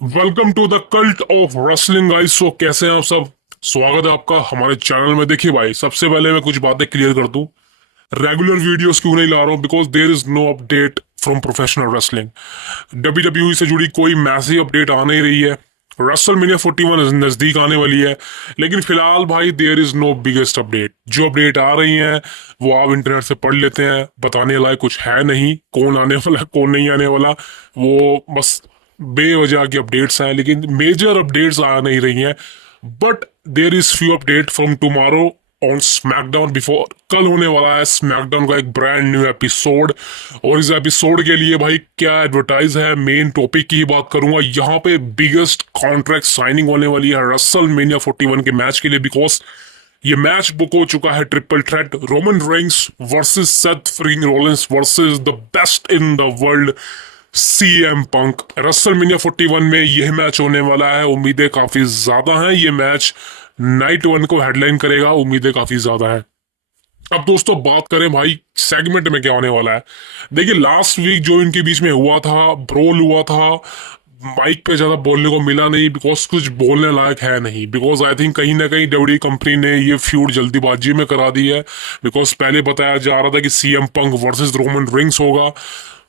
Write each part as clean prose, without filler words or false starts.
Welcome to the cult of wrestling guys. So कैसे हैं आप सब। स्वागत है आपका हमारे चैनल में। देखिए भाई, सबसे पहले मैं कुछ बातें क्लियर कर दूं। रेगुलर वीडियोस क्यों नहीं ला रहा हूं? Because there is no update from professional wrestling. WWE से जुड़ी कोई मैसिव अपडेट आ नहीं रही है। रेसलमेनिया 41 नजदीक आने वाली है, लेकिन फिलहाल भाई there is no biggest update. जो अपडेट आ रही हैं वो आप इंटरनेट से पढ़ लेते हैं, बताने लायक कुछ है नहीं। कौन आने वाला कौन नहीं आने वाला, वो बस बेवजह की अपडेट्स हैं, लेकिन मेजर अपडेट्स आ नहीं रही हैं। But there is few update from tomorrow on SmackDown. Before कल होने वाला है स्मैकडाउन का एक ब्रांड न्यू एपिसोड, और इस एपिसोड के लिए भाई क्या एडवर्टाइज है, मेन टॉपिक की ही बात करूंगा। यहाँ पे बिगेस्ट कॉन्ट्रैक्ट साइनिंग होने वाली है रेसलमेनिया 41 के मैच के लिए। बिकॉज ये मैच बुक हो चुका है, triple threat Roman Reigns versus Seth freaking Rollins versus the best in the world CM Punk. WrestleMania 41 में यह मैच होने वाला है। उम्मीदें काफी ज्यादा हैं। ये मैच नाइट वन को हेडलाइन करेगा, उम्मीदें काफी ज्यादा है। अब दोस्तों बात करें भाई सेगमेंट में क्या होने वाला है। देखिए लास्ट वीक जो इनके बीच में हुआ था, ब्रोल हुआ था, माइक पे ज्यादा बोलने को मिला नहीं, बिकॉज कुछ बोलने लायक है नहीं। बिकॉज आई थिंक कहीं ना कहीं डब्ल्यूडब्ल्यूई कंपनी ने ये फ्यूड जल्दीबाजी में करा दी है। बिकॉज पहले बताया जा रहा था कि CM Punk versus Roman rings होगा,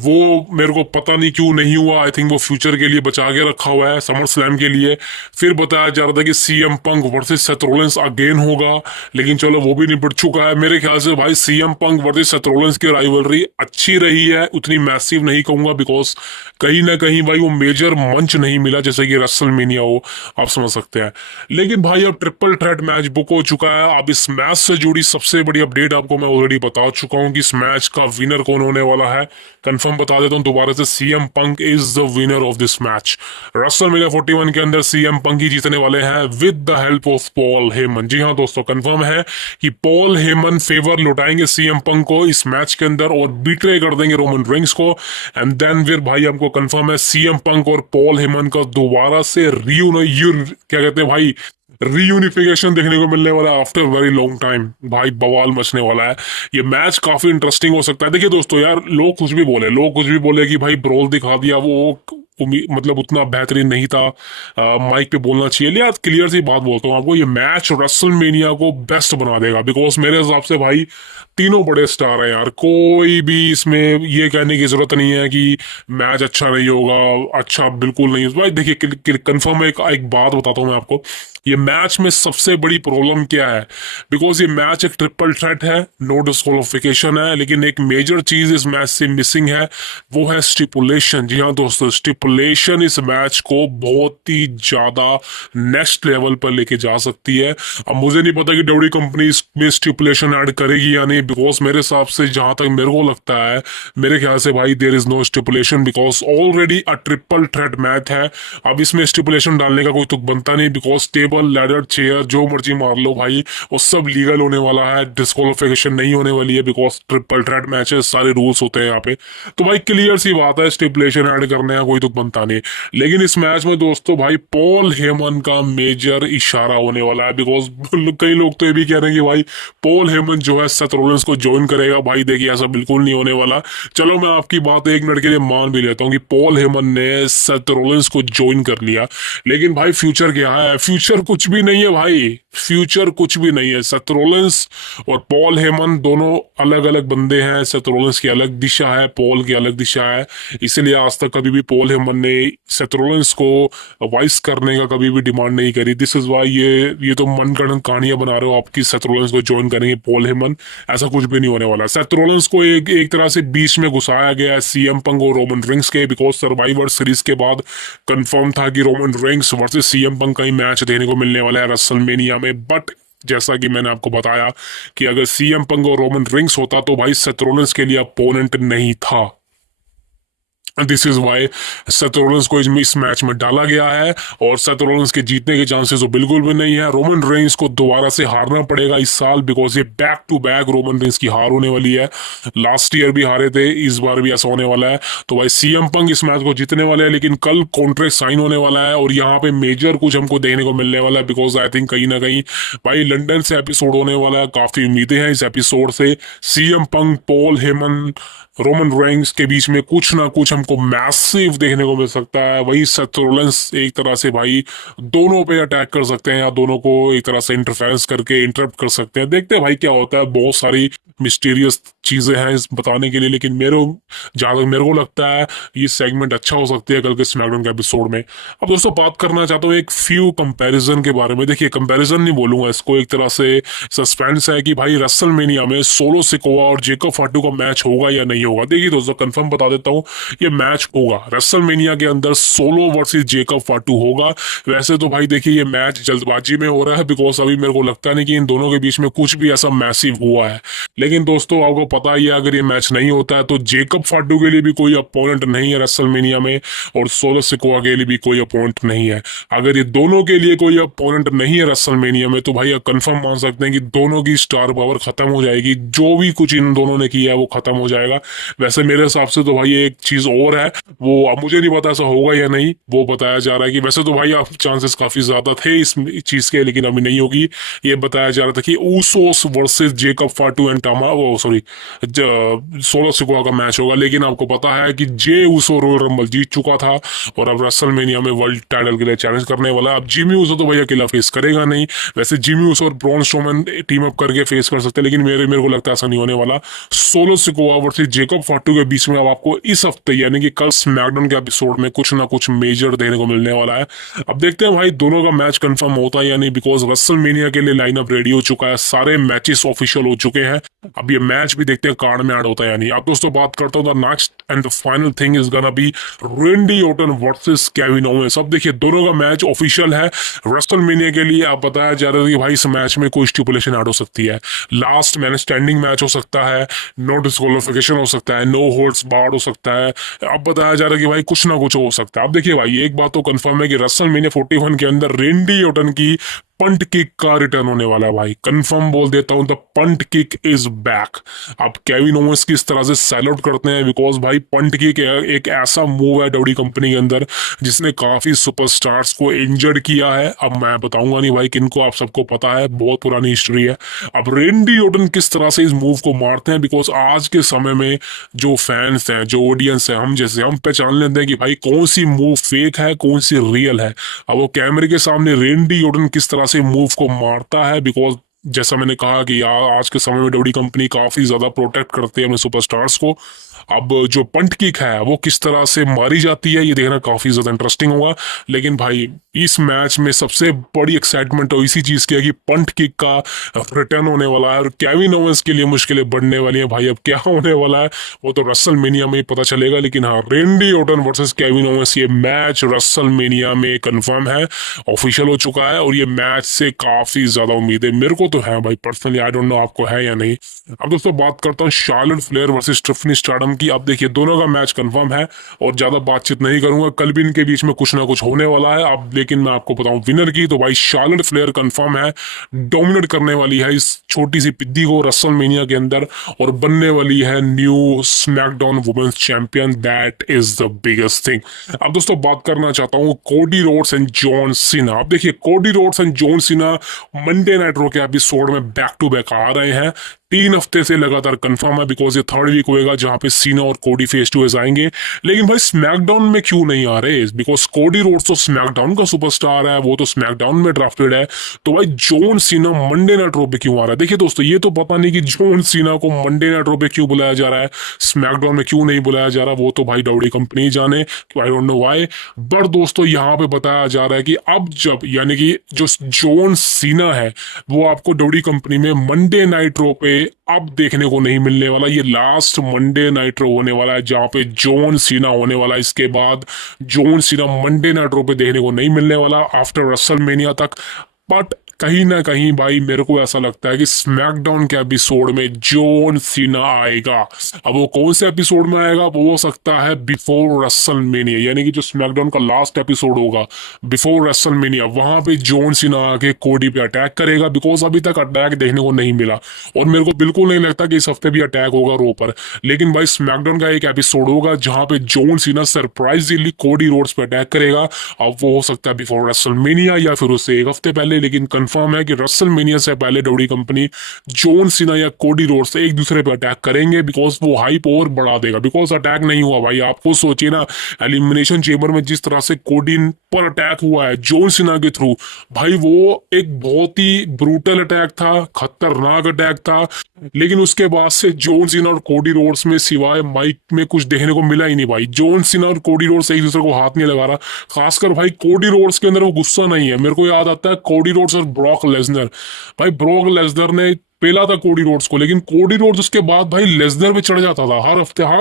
वो मेरे को पता नहीं क्यों नहीं हुआ। आई थिंक वो फ्यूचर के लिए बचा के रखा हुआ है, समर स्लैम के लिए। फिर बताया जा रहा था कि CM Punk versus Seth Rollins again होगा, लेकिन चलो वो भी निपट चुका है। मेरे ख्याल से भाई CM Punk versus Seth Rollins की राइवलरी अच्छी रही है, उतनी मैसिव नहीं कहूंगा, बिकॉज कहीं ना कहीं भाई वो मेजर मंच नहीं मिला जैसे कि रेसलमेनिया हो, आप समझ सकते हैं। लेकिन भाई अब ट्रिपल थ्रेट मैच बुक हो चुका है। अब इस मैच से जुड़ी सबसे बड़ी अपडेट आपको मैं ऑलरेडी बता चुका हूं कि इस मैच का विनर कौन होने वाला है। कंफर्म बता देता हूं दोबारा से, CM Punk is the winner of this match. WrestleMania 41 के अंदर सीएम पंक ही जीतने वाले हैं with the help of Paul Heyman. जी हाँ दोस्तों, कंफर्म है कि पॉल हेमन फेवर लुटाएंगे सीएम पंक को इस मैच के अंदर और बीट्रे कर देंगे रोमन रिंग्स को। एंड देन फिर भाई हमको कंफर्म है सीएम पंक और पॉल हेमन का दोबारा से क्या कहते हैं भाई, रीयूनिफिकेशन देखने को मिलने वाला है आफ्टर वेरी लॉन्ग टाइम। भाई बवाल मचने वाला है। ये मैच काफी इंटरेस्टिंग हो सकता है। देखिए दोस्तों यार, लोग कुछ भी बोले कि भाई ब्रोल दिखा दिया, वो मतलब उतना बेहतरीन नहीं था, माइक पे बोलना चाहिए। यार क्लियर सी बात बोलता हूँ आपको, ये मैच रेसलमेनिया को बेस्ट बना देगा। बिकॉज मेरे हिसाब से भाई तीनों बड़े स्टार हैं यार, कोई भी इसमें ये कहने की जरूरत नहीं है कि मैच अच्छा नहीं होगा। अच्छा बिल्कुल नहीं भाई। देखिए कंफर्म एक बात बताता हूँ मैं आपको, ये मैच में सबसे बड़ी प्रॉब्लम क्या है। बिकॉज ये मैच एक ट्रिपल थ्रेट है, नो डिस्क्वालिफिकेशन है, लेकिन एक मेजर चीज इस मैच से मिसिंग है, वो है स्टिपुलेशन। जी हाँ दोस्तों, स्टिपुलेशन इस मैच को बहुत ही ज्यादा नेक्स्ट लेवल पर लेके जा सकती है। अब मुझे नहीं पता कि डब्ल्यू कंपनी इसमें स्टिपुलेशन ऐड करेगी या नहीं, बिकॉज मेरे हिसाब से जहां तक मेरे को लगता है, मेरे ख्याल से भाई there is no stipulation, because already a triple threat match है। अब इसमें स्टिपुलेशन डालने का कोई तुक बनता नहीं, बिकॉज टेबल लैडर चेयर जो मर्जी मार लो भाई, वो सब लीगल होने वाला है। डिस्क्वालिफिकेशन नहीं होने वाली है, बिकॉज ट्रिपल थ्रेट मैचेस सारे रूल्स होते हैं यहाँ पे। तो भाई क्लियर सी बात है, स्टिपुलेशन ऐड करने का कोई तुक बनता नहीं। लेकिन इस मैच में दोस्तों भाई पॉल हेमन का मेजर इशारा होने वाला है। बिकॉज कई लोग तो ये भी कह रहे हैं कि भाई पॉल हेमन जो है सेथ रॉलिंस को ज्वाइन करेगा। भाई देखिए ऐसा बिल्कुल नहीं होने वाला। चलो मैं आपकी बात एक मिनट के लिए मान भी लेता हूँ कि पॉल हेमन ने सेथ रॉलिंस को ज्वाइन कर लिया, लेकिन भाई फ्यूचर क्या है? फ्यूचर कुछ भी नहीं है भाई, फ्यूचर कुछ भी नहीं है। सेथ रॉलिंस और पॉल हेमन दोनों अलग अलग बंदे हैं। सेथ रॉलिंस की अलग दिशा है, पॉल की अलग दिशा है। इसीलिए आज तक कभी भी पॉल हेमन ने सेथ रॉलिंस को वाइस करने का कभी भी डिमांड नहीं करी। दिस इज वाई ये तो मनगढ़ंत कहानियां बना रहे हो आपकी सेथ रॉलिंस को ज्वाइन करेंगे पॉल हेमन, ऐसा कुछ भी नहीं होने वाला। सेथ रॉलिंस को एक तरह से बीच में घुसाया गया है सीएम पंक और रोमन रिंग्स के, बिकॉज सर्वाइवर सीरीज के बाद कंफर्म था कि Roman rings versus CM Punk का ही मैच देखने को मिलने वाला है रेसलमेनिया में। बट जैसा कि मैंने आपको बताया कि अगर सीएम पंक और रोमन रिंग्स होता तो भाई सेथ रॉलिंस के लिए अपोनेंट नहीं था। This is why Seth Rollins को इस मैच में डाला गया है, और सेथ रॉलिंस के जीतने के चांसेस तो बिल्कुल भी नहीं है। रोमन रेंस को दोबारा से हारना पड़ेगा इस साल, बिकॉज ये back to back Roman Reigns की हार होने वाली है। लास्ट ईयर भी हारे थे, इस बार भी ऐसा होने वाला है। तो भाई सीएम पंक इस मैच को जीतने वाले हैं, लेकिन कल कॉन्ट्रैक्ट साइन होने वाला है और यहाँ पे मेजर कुछ हमको देखने को मिलने वाला है। बिकॉज आई थिंक कहीं ना कहीं भाई लंदन से एपिसोड होने वाला है, काफी उम्मीदें हैं इस एपिसोड से। सीएम पंक, पॉल हेमन रोमन रेंस के बीच में कुछ ना कुछ हमको मैसिव देखने को मिल सकता है। वही सेथ रोलिंस एक तरह से भाई दोनों पे अटैक कर सकते हैं या दोनों को एक तरह से इंटरफेरेंस करके इंटरप्ट कर सकते हैं। देखते हैं भाई क्या होता है। बहुत सारी मिस्टीरियस चीजें हैं इस बताने के लिए, लेकिन जहां तक मेरे को लगता है ये सेगमेंट अच्छा हो सकती है कल के स्मैकडाउन के एपिसोड में। अब दोस्तों बात करना चाहता हूँ एक फ्यू कंपैरिजन के बारे में। देखिए कंपैरिजन नहीं बोलूंगा इसको, एक तरह से सस्पेंस है कि भाई रेसलमेनिया में सोलो सिकोआ और जेकब फाटू का मैच होगा या नहीं होगा। देखिए दोस्तों कंफर्म बता देता हूँ, ये मैच होगा रेसलमेनिया के अंदर, सोलो वर्सेस जेकब फाटू होगा। वैसे तो भाई देखिए ये मैच जल्दबाजी में हो रहा है, बिकॉज अभी मेरे को लगता नहीं कि इन दोनों के बीच में कुछ भी ऐसा मैसिव हुआ है। लेकिन दोस्तों आपको पता ही है अगर ये मैच नहीं होता है तो जेकब फाटू के लिए भी कोई अपोनेंट नहीं है रेसलमेनिया में, और सोलो सिकोआ के लिए भी कोई अपोनेंट नहीं है। अगर ये दोनों के लिए कोई अपोनेंट नहीं है रेसलमेनिया में तो भाई कंफर्म मान सकते हैं कि दोनों की स्टार पावर खत्म हो जाएगी। जो भी कुछ इन दोनों ने किया है वो खत्म हो जाएगा। वैसे मेरे हिसाब से तो भाई एक चीज और है, वो अब मुझे नहीं पता ऐसा होगा या नहीं, वो बताया जा रहा है कि वैसे तो भाई चांसेस काफी ज्यादा थे इस चीज के, लेकिन अभी नहीं होगी। ये बताया जा रहा था कि Usos versus Jacob Fatu and Tama वो सॉरी सोलो सिकोआ का मैच होगा। लेकिन आपको पता है कि जे ऊसो रॉयल रंबल जीत चुका था और अब रेसलमेनिया में वर्ल्ड टाइटल के लिए चैलेंज करने वाला है। अब जिमी ऊसो तो भाई अकेला फेस करेगा नहीं। वैसे जिमी ऊसो और ब्रॉन स्ट्रोमैन टीम अप करके फेस कर सकते हैं, लेकिन मेरे को लगता है ऐसा नहीं होने वाला। सोलो सिकोआ वर्सेस जेकब फाटू के बीच में अब आपको इस हफ्ते यानी कि कल स्मैकडाउन के एपिसोड में कुछ ना कुछ मेजर देखने को मिलने वाला है। अब देखते हैं भाई दोनों का मैच कंफर्म होता है या नहीं, बिकॉज रेसलमेनिया के लिए लाइनअप रेडी हो चुका है, सारे मैचेस ऑफिशियल हो चुके हैं। अब ये मैच भी देखते हैं कार्ड में ऐड होता है या नहीं। अब दोस्तों बात करता हूँ the next and the final thing is gonna be रेंडी Orton versus Kevin Owens. अब देखिए दोनों का मैच ऑफिशियल है रेसलमेनिया के लिए। अब बताया जा रहा है कि भाई इस मैच में कोई स्टिपुलेशन ऐड हो सकती है, लास्ट मैन स्टैंडिंग मैच हो सकता है, नो डिस्क्वालिफिकेशन हो सकता है, नो होल्ड्स बार्ड हो सकता है। अब बताया जा रहा है कि भाई कुछ ना कुछ हो सकता है। अब देखिए भाई एक बात तो कंफर्म है कि रेसलमेनिया 41 के अंदर रेंडी ओटन की पंट किक का रिटर्न होने वाला है। भाई कंफर्म बोल देता हूं, the punt kick is back. आप केविन ओवेंस की इस तरह से सैल्यूट करते हैं, बिकॉज भाई पंट किक एक ऐसा मूव है डब्ल्यू कंपनी के अंदर जिसने काफी सुपरस्टार्स को इंजर्ड किया है। अब मैं बताऊंगा नहीं भाई किनको, आप सबको पता है, बहुत पुरानी हिस्ट्री है। अब रेंडी ओटन किस तरह से इस मूव को मारते हैं, बिकॉज आज के समय में जो फैंस हैं, जो ऑडियंस है, हम जैसे हम पहचान लेते हैं कि भाई कौन सी मूव फेक है, कौन सी रियल है। अब वो कैमरे के सामने रेंडी ओटन किस तरह से मूव को मारता है, बिकॉज जैसा मैंने कहा कि आज के समय में डब्ल्यू कंपनी काफी ज्यादा प्रोटेक्ट करती है अपने सुपरस्टार्स को। अब जो पंट किक है वो किस तरह से मारी जाती है ये देखना काफी ज्यादा इंटरेस्टिंग होगा। लेकिन भाई इस मैच में सबसे बड़ी एक्साइटमेंट तो इसी चीज की है कि पंट किक का रिटर्न होने वाला है और केविन ओवेंस के लिए मुश्किलें बढ़ने वाली हैं। भाई अब क्या होने वाला है वो तो रेसलमेनिया में ही पता चलेगा। लेकिन हाँ, रेंडी ओटन वर्सेस केविन ओवेंस ये मैच रेसलमेनिया में कंफर्म है, ऑफिशियल हो चुका है, और ये मैच से काफी ज्यादा उम्मीद है मेरे को तो है भाई पर्सनली। आई डोंट नो आपको है या नहीं। अब दोस्तों बात करता हूँ Charlotte Flair versus Tiffany stardom की। अब देखिए दोनों का मैच कंफर्म है और ज्यादा बातचीत नहीं करूंगा, कल भी इनके बीच में कुछ ना कुछ होने वाला है। अब लेकिन मैं आपको बताऊं विनर की, तो भाई शार्लेट फ्लेयर कंफर्म है, डोमिनेट करने वाली है इस छोटी सी पिद्दी को रेसलमेनिया के अंदर और बनने वाली है new SmackDown women's champion. That is the biggest thing. अब दोस्तों बात करना चाहता हूँ कोडी रोड्स एंड जॉन सीना। अब देखिए Cody Rhodes and John Cena Monday night Raw के एपिसोड में बैक टू बैक आ रहे हैं। 3 हफ्ते से लगातार कंफर्म है, बिकॉज ये 3rd वीक होएगा जहां पे सीना और कोडी फेस टू फेस आएंगे। लेकिन भाई स्मैकडाउन में क्यों नहीं आ रहे, बिकॉज कोडी रोड्स तो स्मैकडाउन का सुपरस्टार है, वो तो स्मैकडाउन में ड्राफ्टेड है। तो भाई जॉन सीना मंडे नाइट रो पे क्यों आ रहा है। देखिए दोस्तों ये तो पता नहीं कि जॉन सीना को मंडे नाइट रो पे क्यों बुलाया जा रहा है, स्मैकडाउन में क्यों नहीं बुलाया जा रहा, वो तो भाई डब्ल्यू कंपनी जाने, I don't know why. But दोस्तों यहाँ पे बताया जा रहा है कि अब जब यानी कि जो जॉन सीना है वो आपको डब्ल्यू कंपनी में मंडे नाइट रो पे अब देखने को नहीं मिलने वाला। ये लास्ट मंडे नाइट रो होने वाला है जहां पे जॉन सीना होने वाला है। इसके बाद जॉन सीना मंडे नाइट रो पे देखने को नहीं मिलने वाला आफ्टर रेसलमेनिया तक। बट कहीं ना कहीं भाई मेरे को ऐसा लगता है कि स्मैकडाउन के एपिसोड में जॉन सीना आएगा। अब वो कौन से एपिसोड में आएगा, वो हो सकता है बिफोर रेसलमेनिया, यानी कि जो स्मैकडाउन का लास्ट एपिसोड होगा बिफोर रेसलमेनिया, वहां पे जॉन सीना आके कोडी पे अटैक करेगा। बिकॉज अभी तक अटैक देखने को नहीं मिला और मेरे को बिल्कुल नहीं लगता कि इस हफ्ते भी अटैक होगा रो पर। लेकिन भाई स्मैकडाउन का एक एपिसोड होगा जहां पे John Cena surprisingly Cody Rhodes पे अटैक करेगा। अब वो हो सकता है बिफोर रेसलमेनिया या फिर उससे 1 हफ्ते पहले, लेकिन कंफर्म है कि रसल मेनिया से पहले डब्ल्यू कंपनी जॉन सीना या कोडी रोड्स एक दूसरे पे अटैक करेंगे, बिकॉज वो हाइप और बढ़ा देगा। बिकॉज अटैक नहीं हुआ भाई, आपको सोचिए ना, एलिमिनेशन चेंबर में जिस तरह से कोडी पर अटैक हुआ है जॉन सीना के थ्रू, भाई वो एक बहुत ही ब्रूटल अटैक था, खतरनाक अटैक था। लेकिन उसके बाद से जॉन सीना और कोडी रोड्स में सिवाय माइक में कुछ देखने को मिला ही नहीं भाई। जॉन सीना और कोडी रोड्स एक दूसरे को हाथ नहीं लगा रहा, खासकर भाई कोडी रोड्स के अंदर वो गुस्सा नहीं है। मेरे को याद आता है कोडी रोड्स और ब्रॉक लेसनर, भाई ब्रॉक लेसनर ने पेला था कोडी रोड्स को, लेकिन कोडी रोड्स उसके बाद भाई लेसनर पे चढ़ जाता था, हर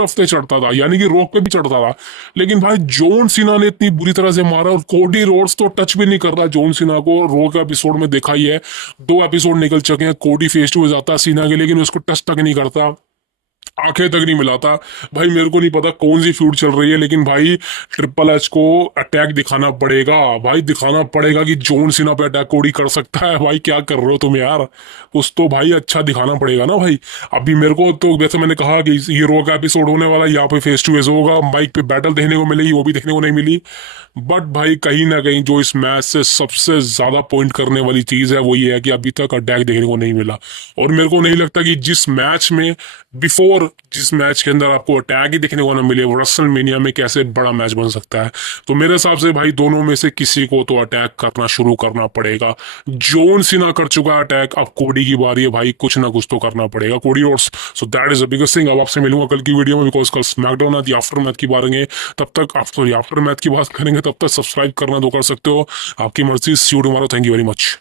हफ्ते चढ़ता था, यानी कि रॉक पे भी चढ़ता था। लेकिन भाई जॉन सीना ने इतनी बुरी तरह से मारा, और कोडी रोड्स तो टच भी नहीं कर रहा जॉन सीना को। रॉ के एपिसोड में देखा ही है, 2 एपिसोड निकल चुके हैं, कोडी फेस टू जाता है सीना के, लेकिन उसको टच तक नहीं करता, आंखें तक नहीं मिलाता। भाई मेरे को नहीं पता कौन सी फ्यूड चल रही है, लेकिन भाई ट्रिपल एच को अटैक दिखाना पड़ेगा, भाई दिखाना पड़ेगा कि जॉन सीना पे अटैक कोडी कर सकता है। भाई क्या कर रहे हो तुम यार, कुछ तो भाई अच्छा दिखाना पड़ेगा ना भाई। अभी मेरे को तो वैसे मैंने कहा कि ये रो का एपिसोड होने वाला है, यहाँ पे फेस टू फेस होगा, माइक पे बैटल देखने को मिलेगी, वो भी देखने को नहीं मिली। बट भाई कहीं ना कहीं जो इस मैच से सबसे ज्यादा पॉइंट करने वाली चीज है वो ये है कि अभी तक अटैक देखने को नहीं मिला। और मेरे को नहीं लगता कि जिस मैच में बिफोर, जिस मैच के अंदर आपको अटैक ही देखने को ना मिले, वो रसल मेनिया में कैसे बड़ा मैच बन सकता है। तो मेरे हिसाब से भाई दोनों में से किसी को तो अटैक करना शुरू करना पड़ेगा। जॉन सीना कर चुका अटैक, अब कोडी की बारी है भाई, कुछ ना कुछ तो करना पड़ेगा Cody Rhodes. So that is the biggest thing. अब आपसे मिलूंगा कल की वीडियो में, बिकॉज कल स्मैकडाउन आती है, आफ्टर मैच की बात करेंगे। तब तक आफ्टर मैच की बात करेंगे, तब तक सब्सक्राइब करना तो कर सकते हो, आपकी मर्जी। See you tomorrow, thank you very much.